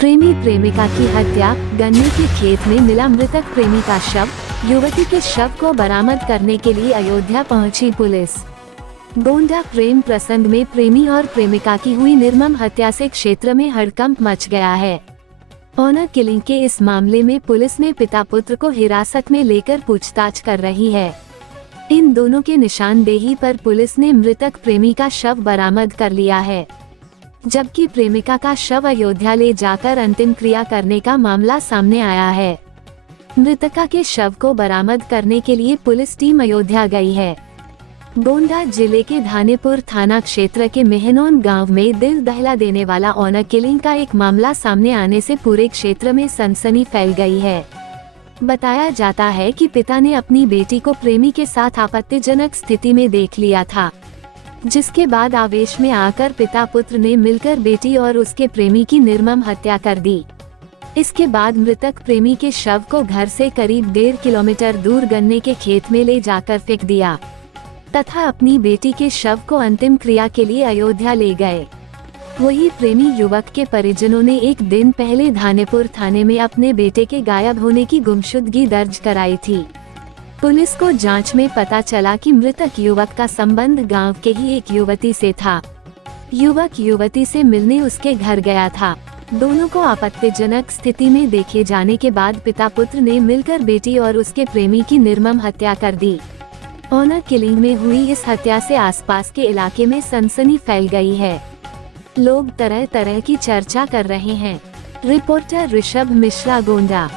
प्रेमी प्रेमिका की हत्या, गन्ने के खेत में मिला मृतक प्रेमी का शव। युवती के शव को बरामद करने के लिए अयोध्या पहुंची पुलिस। गोंडा प्रेम प्रसंग में प्रेमी और प्रेमिका की हुई निर्मम हत्या से क्षेत्र में हड़कंप मच गया है। ऑनर किलिंग के इस मामले में पुलिस ने पिता पुत्र को हिरासत में लेकर पूछताछ कर रही है। इन दोनों के निशानदेही पर पुलिस ने मृतक प्रेमी का शव बरामद कर लिया है, जबकि प्रेमिका का शव अयोध्या ले जाकर अंतिम क्रिया करने का मामला सामने आया है। मृतका के शव को बरामद करने के लिए पुलिस टीम अयोध्या गई है। गोंडा जिले के धानेपुर थाना क्षेत्र के मेहनौन गांव में दिल दहला देने वाला ऑनर किलिंग का एक मामला सामने आने से पूरे क्षेत्र में सनसनी फैल गई है। बताया जाता है कि पिता ने अपनी बेटी को प्रेमी के साथ आपत्तिजनक स्थिति में देख लिया था, जिसके बाद आवेश में आकर पिता पुत्र ने मिलकर बेटी और उसके प्रेमी की निर्मम हत्या कर दी। इसके बाद मृतक प्रेमी के शव को घर से करीब 1.5 किलोमीटर दूर गन्ने के खेत में ले जाकर फेंक दिया तथा अपनी बेटी के शव को अंतिम क्रिया के लिए अयोध्या ले गए। वही प्रेमी युवक के परिजनों ने एक दिन पहले धानेपुर थाने में अपने बेटे के गायब होने की गुमशुदगी दर्ज कराई थी। पुलिस को जांच में पता चला कि मृतक युवक का संबंध गांव के ही एक युवती से था। युवक युवती से मिलने उसके घर गया था। दोनों को आपत्तिजनक स्थिति में देखे जाने के बाद पिता पुत्र ने मिलकर बेटी और उसके प्रेमी की निर्मम हत्या कर दी। ऑनर किलिंग में हुई इस हत्या से आसपास के इलाके में सनसनी फैल गई है। लोग तरह तरह की चर्चा कर रहे हैं। रिपोर्टर ऋषभ मिश्रा, गोंडा।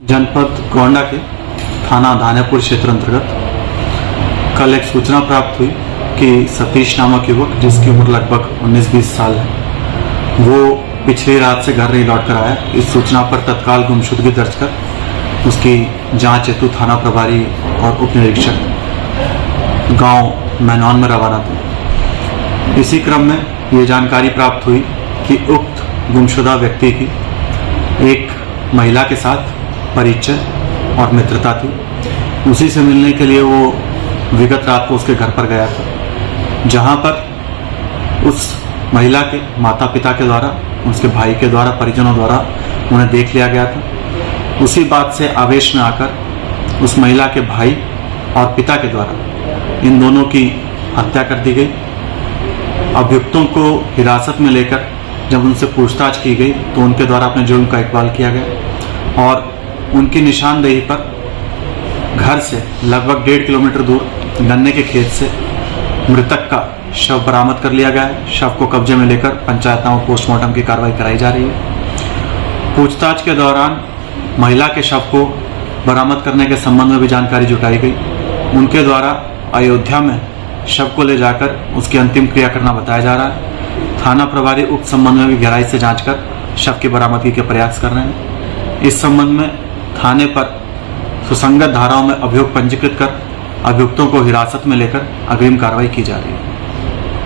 जनपद गोंडा के थाना धानेपुर क्षेत्र अंतर्गत कल एक सूचना प्राप्त हुई कि सतीश नामक युवक, जिसकी उम्र लगभग 19-20 साल है, वो पिछली रात से घर नहीं लौट कर आया। इस सूचना पर तत्काल गुमशुदगी दर्ज कर उसकी जांच हेतु थाना प्रभारी और उप निरीक्षक गांव मेहनौन में रवाना थे। इसी क्रम में ये जानकारी प्राप्त हुई कि उक्त गुमशुदा व्यक्ति की एक महिला के साथ परिचय और मित्रता थी। उसी से मिलने के लिए वो विगत रात को उसके घर पर गया था, जहां पर उस महिला के माता पिता के द्वारा, उसके भाई के द्वारा, परिजनों द्वारा उन्हें देख लिया गया था। उसी बात से आवेश में आकर उस महिला के भाई और पिता के द्वारा इन दोनों की हत्या कर दी गई। अभियुक्तों को हिरासत में लेकर जब उनसे पूछताछ की गई तो उनके द्वारा अपने जुर्म का इकबाल किया गया और उनकी निशानदेही पर घर से लगभग 1.5 किलोमीटर दूर गन्ने के खेत से मृतक का शव बरामद कर लिया गया है। शव को कब्जे में लेकर पंचायतनामा पोस्टमार्टम की कार्रवाई कराई जा रही है। पूछताछ के दौरान महिला के शव को बरामद करने के संबंध में भी जानकारी जुटाई गई। उनके द्वारा अयोध्या में शव को ले जाकर उसकी अंतिम क्रिया करना बताया जा रहा है। थाना प्रभारी उक्त संबंध में भी गहराई से जांच कर शव की बरामदगी के प्रयास कर रहे हैं। इस संबंध में थाने पर सुसंगत धाराओं में अभियोग पंजीकृत कर अभियुक्तों को हिरासत में लेकर अग्रिम कार्रवाई की जा रही है।